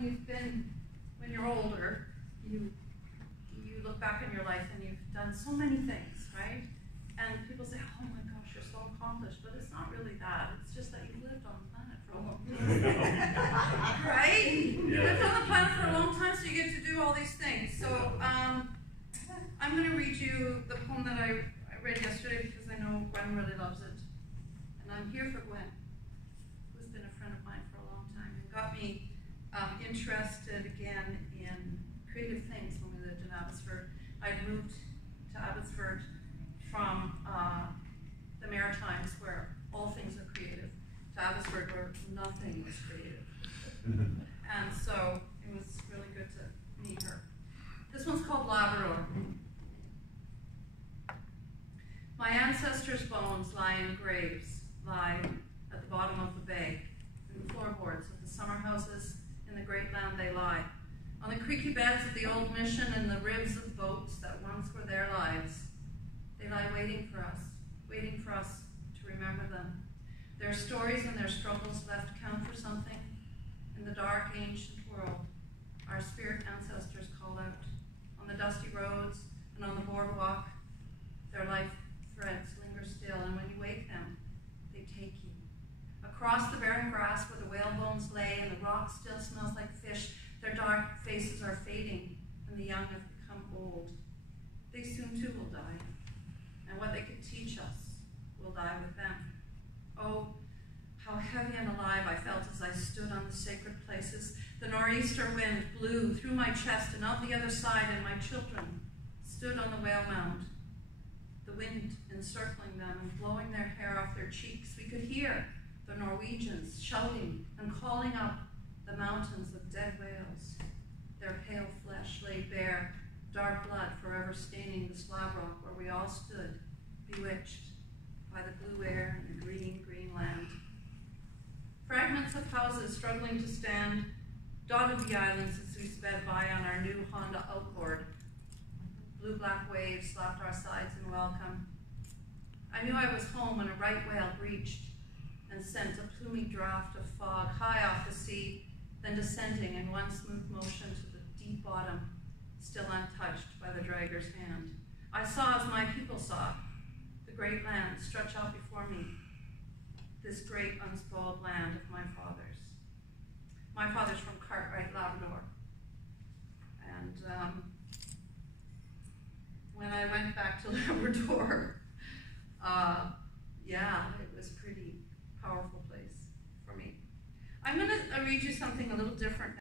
when you're older, you look back in your life and you've done so many things, right? And people say, oh my gosh, you're so accomplished, but it's not really that. It's just that you've lived on the planet for a long time. Right? You lived on the planet for a long time, so you get to do all these things. So I'm going to read you the poem that I read yesterday because I know Gwen really loves it. And I'm here for Gwen, who's been a friend of mine for a long time and got me interested again in creative things when we lived in Abbotsford. I'd moved to Abbotsford from the Maritimes, where all things are creative, to Abbotsford, where nothing was creative. And so it was really good to meet her. This one's called Labrador. My ancestors' bones lie in graves, lie at the bottom of the bay, in the floorboards of the summer houses in the great land they lie, on the creaky beds of the old mission and the ribs of boats that once were their lives. They lie waiting for us to remember them. Their stories and their struggles left count for something. In the dark, ancient world, our spirit ancestors call out. On the dusty roads and on the boardwalk, their life threads linger still, and when you wake them, they take you. Across the barren grass where the whalebones lay and the rock still smells like fish, their dark faces are fading, and the young have become old. They soon too will die, and what they could teach us will die with them. Oh, how heavy and alive I felt as I stood on the sacred places. The nor'easter wind blew through my chest and out the other side, and my children stood on the whale mound, the wind encircling them and blowing their hair off their cheeks. We could hear the Norwegians shouting and calling up the mountains of dead whales. Their pale flesh lay bare, dark blood forever staining the slab rock where we all stood, bewitched by the blue air and the green, green land. Fragments of houses struggling to stand dotted the islands as we sped by on our new Honda outboard. Blue-black waves slapped our sides in welcome. I knew I was home when a right whale breached and sent a plumy draft of fog high off the sea, then descending in one smooth motion to the deep bottom, still untouched by the dragger's hand. I saw as my people saw, the great land stretch out before me, this great unspoiled land of my fathers. My father's from Cartwright, Labrador. And when I went back to Labrador, yeah, it was a pretty powerful place for me. I'm going to read you something a little different